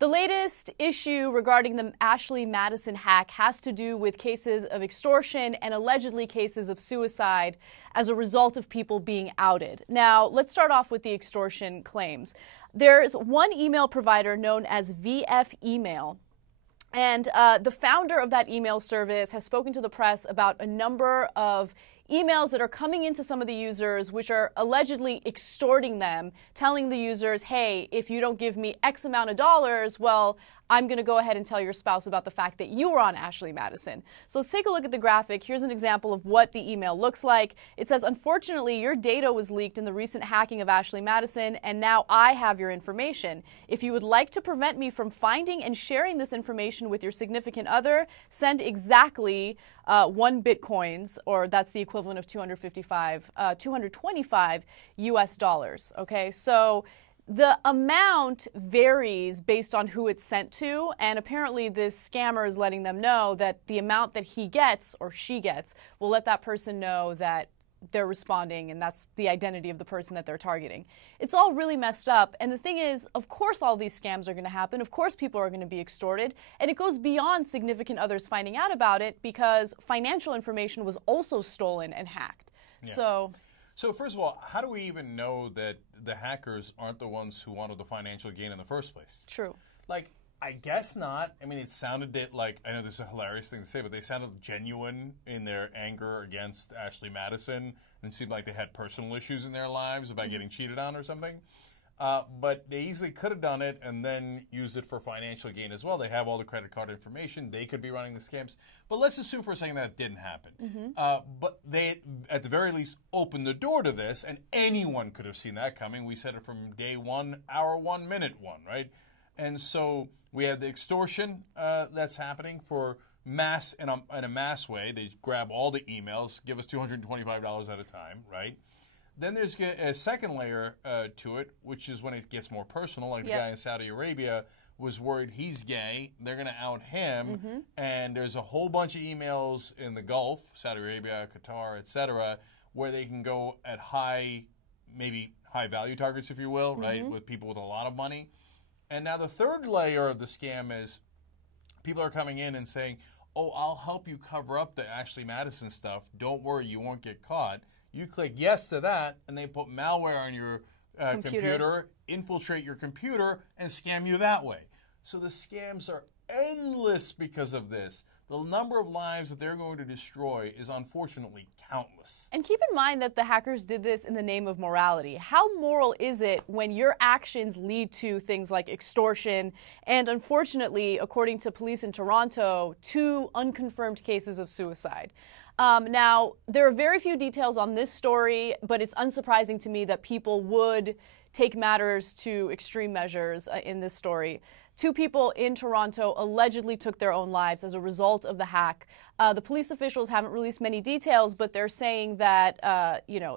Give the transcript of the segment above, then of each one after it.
The latest issue regarding the Ashley Madison hack has to do with cases of extortion and allegedly cases of suicide as a result of people being outed. Now, let's start off with the extortion claims. There's one email provider known as VF Email. And the founder of that email service has spoken to the press about a number of emails that are coming into some of the users, which are allegedly extorting them, telling the users, hey, if you don't give me X amount of dollars, well, I'm going to go ahead and tell your spouse about the fact that you were on Ashley Madison. So let's take a look at the graphic. Here's an example of what the email looks like. It says, unfortunately, your data was leaked in the recent hacking of Ashley Madison, and now I have your information. If you would like to prevent me from finding and sharing this information with your significant other, send exactly 1 Bitcoins, or that's the equivalent of 225 US dollars. Okay, so the amount varies based on who it's sent to, and apparently this scammer is letting them know that the amount that he gets or she gets will let that person know that they're responding, and that's the identity of the person that they're targeting. It's all really messed up, and the thing is, of course all these scams are going to happen. Of course people are going to be extorted, and it goes beyond significant others finding out about it because financial information was also stolen and hacked. Yeah. So first of all, how do we even know that the hackers aren't the ones who wanted the financial gain in the first place? True. Like, I guess not. I mean, it sounded like, I know this is a hilarious thing to say, but they sounded genuine in their anger against Ashley Madison, and it seemed like they had personal issues in their lives about getting cheated on or something. But they easily could have done it and then used it for financial gain as well. They have all the credit card information. They could be running the scams. But let's assume for a second that it didn't happen. But they, at the very least, opened the door to this, and anyone could have seen that coming. We said it from day one, hour one, minute one, right? And so we have the extortion that's happening for mass in a mass way. They grab all the emails, give us $225 at a time, right? Then there's a second layer to it, which is when it gets more personal. Like the guy in Saudi Arabia was worried he's gay. They're going to out him. And there's a whole bunch of emails in the Gulf, Saudi Arabia, Qatar, etc., where they can go at maybe high value targets, if you will, right, with people with a lot of money. And now the third layer of the scam is people are coming in and saying, oh, I'll help you cover up the Ashley Madison stuff. Don't worry, you won't get caught. You click yes to that, and they put malware on your computer, infiltrate your computer, and scam you that way. So the scams are endless because of this. The number of lives that they're going to destroy is unfortunately countless. And keep in mind that the hackers did this in the name of morality. How moral is it when your actions lead to things like extortion and, unfortunately, according to police in Toronto, 2 unconfirmed cases of suicide? Now, there are very few details on this story, but it's unsurprising to me that people would take matters to extreme measures in this story. 2 people in Toronto allegedly took their own lives as a result of the hack. The police officials haven't released many details, but they're saying that,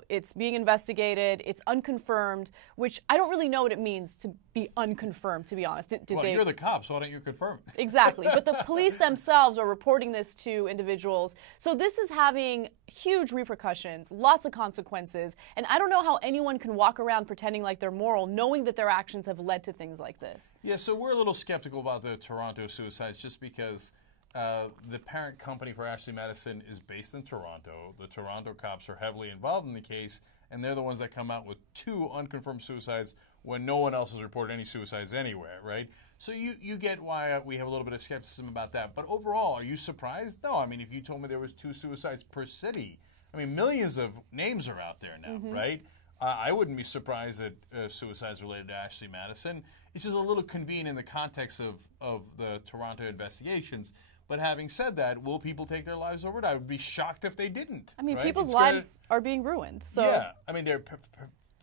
it's being investigated, it's unconfirmed, which I don't really know what it means to be unconfirmed, to be honest. Well, you're the cops, why don't you confirm it? Exactly, but the police themselves are reporting this to individuals. So this is having huge repercussions, lots of consequences, and I don't know how anyone can walk around pretending like they're moral, knowing that their actions have led to things like this. Yeah, so we're a little skeptical about the Toronto suicides just because the parent company for Ashley Madison is based in Toronto. The Toronto cops are heavily involved in the case, and they're the ones that come out with 2 unconfirmed suicides when no one else has reported any suicides anywhere, right? So you get why we have a little bit of skepticism about that. But overall, are you surprised? No, I mean, if you told me there was 2 suicides per city, I mean, millions of names are out there now, right? I wouldn't be surprised at suicides related to Ashley Madison. It's just a little convenient in the context of the Toronto investigations. But having said that, will people take their lives over it? I would be shocked if they didn't. I mean, people's lives are being ruined. So yeah, I mean, their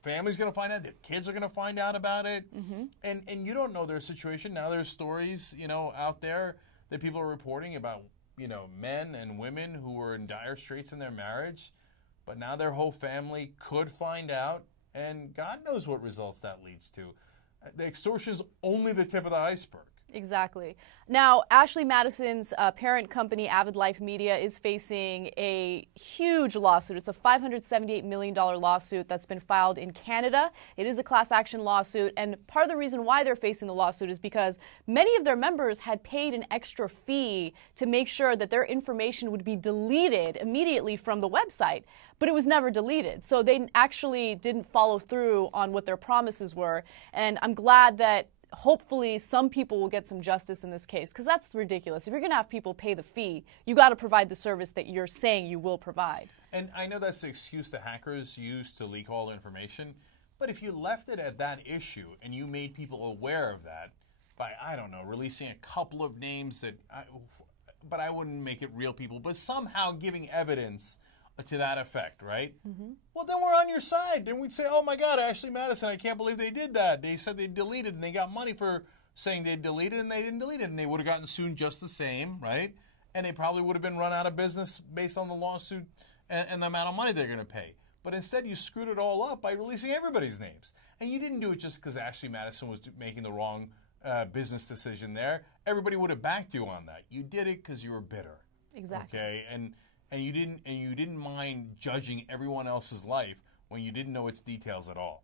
family's going to find out. Their kids are going to find out about it. And you don't know their situation. Now there's stories, out there that people are reporting about, men and women who were in dire straits in their marriage. But now their whole family could find out, and God knows what results that leads to. The extortion is only the tip of the iceberg. Exactly. Now, Ashley Madison's parent company, Avid Life Media, is facing a huge lawsuit. It's a $578 million lawsuit that's been filed in Canada. It is a class action lawsuit, and part of the reason why they're facing the lawsuit is because many of their members had paid an extra fee to make sure that their information would be deleted immediately from the website, but it was never deleted. So they actually didn't follow through on what their promises were, and I'm glad that hopefully some people will get some justice in this case, because that's ridiculous. If you're going to have people pay the fee, you got to provide the service that you're saying you will provide. And I know that's the excuse the hackers use to leak all the information, but if you left it at that issue and you made people aware of that by, I don't know, releasing a couple of names but I wouldn't make it real people, but somehow giving evidence to that effect, right? Well, then we're on your side. Then we'd say, oh my God, Ashley Madison, I can't believe they did that. They said they deleted and they got money for saying they deleted and they didn't delete it. And they would have gotten sued just the same, right? And they probably would have been run out of business based on the lawsuit and the amount of money they're going to pay. But instead, you screwed it all up by releasing everybody's names. And you didn't do it just because Ashley Madison was making the wrong business decision there. Everybody would have backed you on that. You did it because you were bitter. Exactly. Okay, and you didn't mind judging everyone else's life when you didn't know its details at all.